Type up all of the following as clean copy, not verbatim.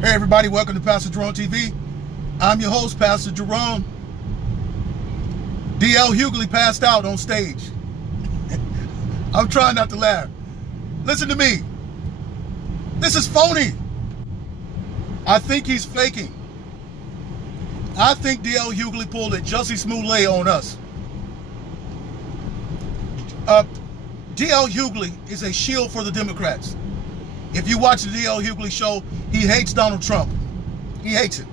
Hey everybody, welcome to Pastor Jerone TV. I'm your host, Pastor Jerone. DL Hughley passed out on stage. I'm trying not to laugh. Listen to me. This is phony. I think he's faking. I think DL Hughley pulled a Jussie Smollett on us. DL Hughley is a shield for the Democrats. If you watch the DL Hughley show, he hates Donald Trump. He hates him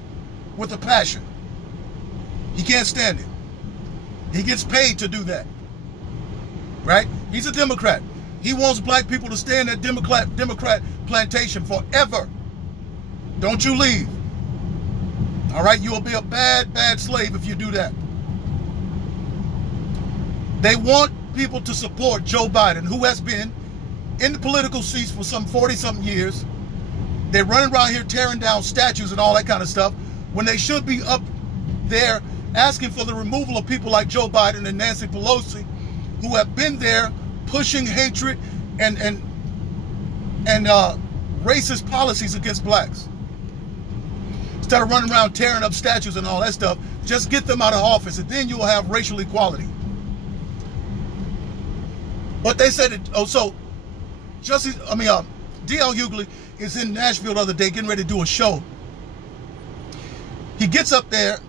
with a passion. He can't stand him. He gets paid to do that. Right? He's a Democrat. He wants black people to stay in that Democrat plantation forever. Don't you leave. All right? You will be a bad, bad slave if you do that. They want people to support Joe Biden, who has been in the political seats for some 40-something years. They're running around here tearing down statues and all that kind of stuff when they should be up there asking for the removal of people like Joe Biden and Nancy Pelosi, who have been there pushing hatred and racist policies against blacks. Instead of running around tearing up statues and all that stuff, just get them out of office and then you will have racial equality. But they said it, DL Hughley is in Nashville the other day getting ready to do a show. He gets up there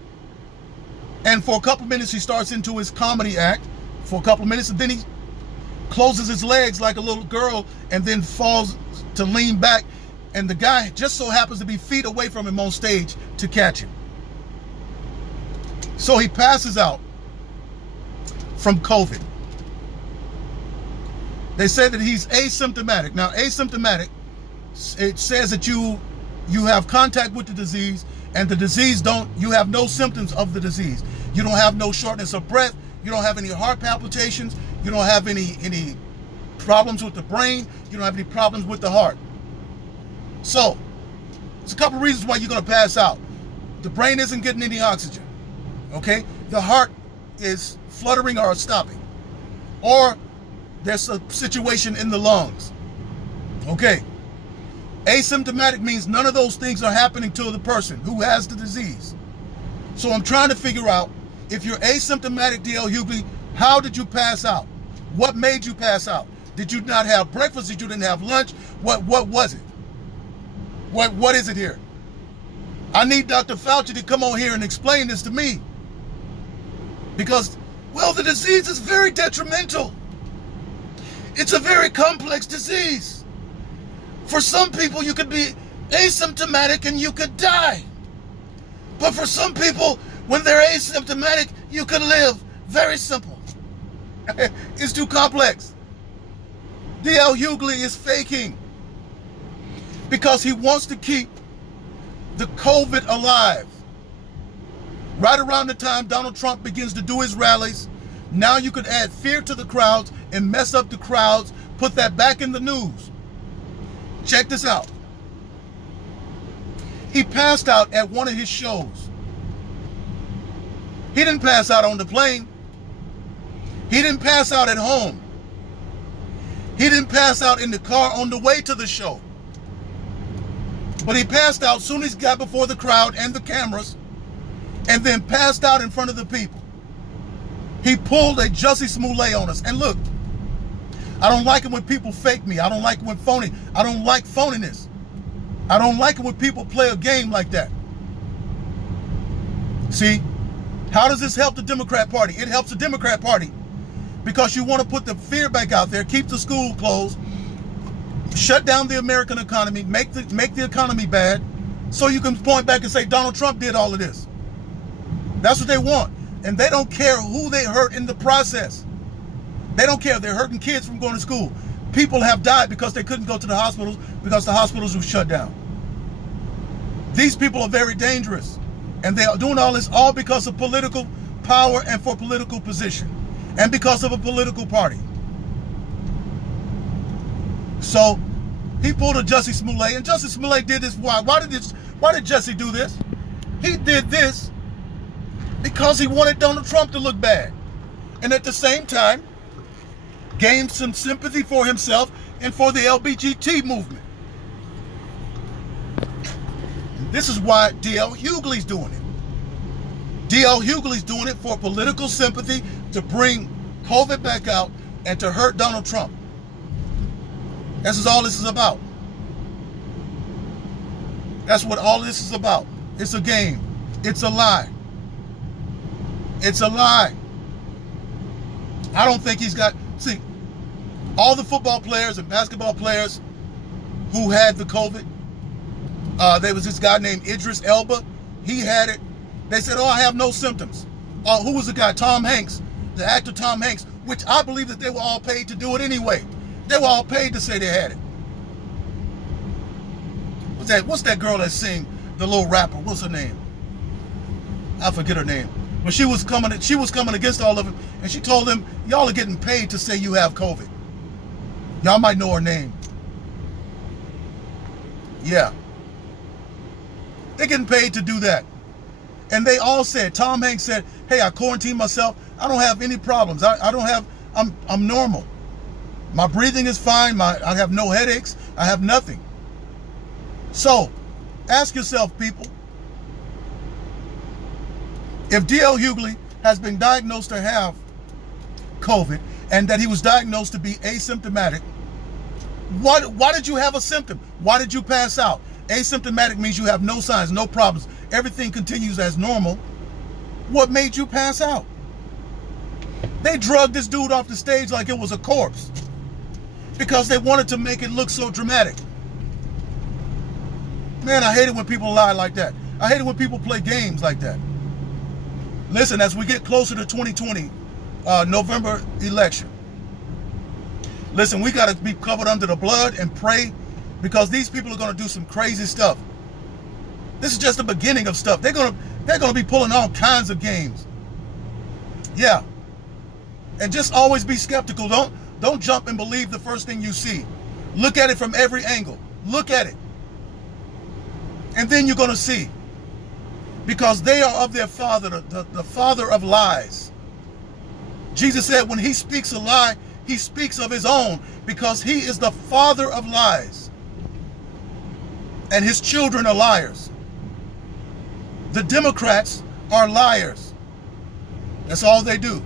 and for a couple of minutes he starts into his comedy act for a couple of minutes and then he closes his legs like a little girl and then falls to lean back, and the guy just so happens to be feet away from him on stage to catch him. So he passes out from COVID. They say that he's asymptomatic. Now, asymptomatic, it says that you have contact with the disease, and the disease you have no symptoms of the disease. You don't have no shortness of breath. You don't have any heart palpitations. You don't have any problems with the brain. You don't have any problems with the heart. So, there's a couple reasons why you're going to pass out. The brain isn't getting any oxygen. Okay? The heart is fluttering or stopping. Or there's a situation in the lungs. Okay. Asymptomatic means none of those things are happening to the person who has the disease. So I'm trying to figure out, if you're asymptomatic, DL Hughley, how did you pass out? What made you pass out? Did you not have breakfast? Did you didn't have lunch? What was it? What is it here? I need Dr. Fauci to come on here and explain this to me. Because, well, the disease is very detrimental. It's a very complex disease. For some people, you could be asymptomatic and you could die. But for some people, when they're asymptomatic, you can live. Very simple. It's too complex. DL Hughley is faking because he wants to keep the COVID alive. Right around the time Donald Trump begins to do his rallies, now you could add fear to the crowds and mess up the crowds, put that back in the news. Check this out. He passed out at one of his shows. He didn't pass out on the plane. He didn't pass out at home. He didn't pass out in the car on the way to the show. But he passed out as soon as he got before the crowd and the cameras, and then passed out in front of the people. He pulled a Jussie Smollett on us. And look, I don't like it when people fake me. I don't like it when phony. I don't like phoniness. I don't like it when people play a game like that. See, how does this help the Democrat Party? It helps the Democrat Party because you want to put the fear back out there, keep the school closed, shut down the American economy, make the economy bad, so you can point back and say Donald Trump did all of this. That's what they want. And they don't care who they hurt in the process. They don't care if they're hurting kids from going to school. People have died because they couldn't go to the hospitals because the hospitals were shut down. These people are very dangerous. And they are doing all this all because of political power and for political position. And because of a political party. So, he pulled a Jussie Smollett. And Jussie Smollett did this. Why did Jussie do this? He did this because he wanted Donald Trump to look bad. And at the same time, gained some sympathy for himself and for the LGBT movement. This is why D.L. Hughley's doing it. D.L. Hughley's doing it for political sympathy, to bring COVID back out and to hurt Donald Trump. This is all this is about. That's what all this is about. It's a game. It's a lie. It's a lie. I don't think he's got... See, all the football players and basketball players who had the COVID, there was this guy named Idris Elba. He had it. They said, oh, I have no symptoms. Who was the guy? Tom Hanks, the actor Tom Hanks, which I believe that they were all paid to do it anyway. They were all paid to say they had it. What's that girl that sing, the little rapper? What's her name? I forget her name. But she was coming against all of them, and she told them, y'all are getting paid to say you have COVID. Y'all might know her name. Yeah. They're getting paid to do that. And they all said, Tom Hanks said, hey, I quarantined myself. I don't have any problems. I'm normal. My breathing is fine. I have no headaches. I have nothing. So, ask yourself, people, if D.L. Hughley has been diagnosed to have COVID and that he was diagnosed to be asymptomatic, why did you have a symptom? Why did you pass out? Asymptomatic means you have no signs, no problems. Everything continues as normal. What made you pass out? They drugged this dude off the stage like it was a corpse because they wanted to make it look so dramatic. Man, I hate it when people lie like that. I hate it when people play games like that. Listen, as we get closer to 2020, November election, listen, we got to be covered under the blood and pray, because these people are going to do some crazy stuff. This is just the beginning of stuff. They're going to be pulling all kinds of games. Yeah. And just always be skeptical. Don't jump and believe the first thing you see. Look at it from every angle. Look at it. And then you're going to see. Because they are of their father, the father of lies. Jesus said when he speaks a lie, he speaks of his own, because he is the father of lies. And his children are liars. The Democrats are liars. That's all they do.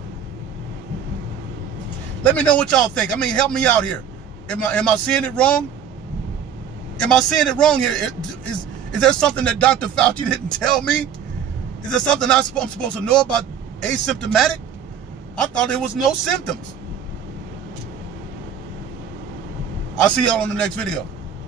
Let me know what y'all think. I mean, help me out here. Am I seeing it wrong? Am I seeing it wrong here? Is there something that Dr. Fauci didn't tell me? Is there something I'm supposed to know about asymptomatic? I thought there was no symptoms. I'll see y'all on the next video.